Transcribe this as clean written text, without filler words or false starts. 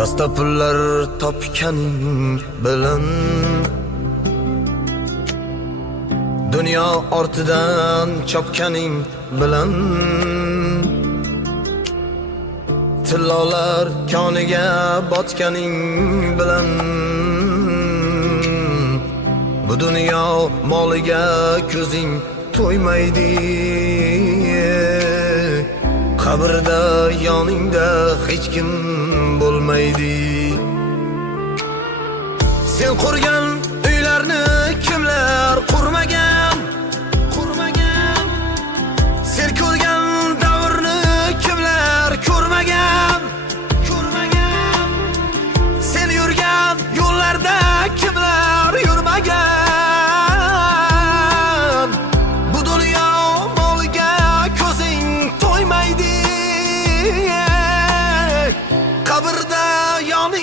Dasta pullar topganing bilan dunyo ortidan chopganing bilan tillolar koniga botganing bilan bu dunyo moliga ko'zing to'ymaydi. Qabrda yoningda hech kim bo'lmaydi. Sen qurgan uylarni kimlar qurmagan? Sen ko'rgan davrni kimlar ko'rmagan? Sen yurgan yo'llarda kimlar yurmagan? Bu dunyo moliga ko'zing to'ymaydi. Qabrda yoningda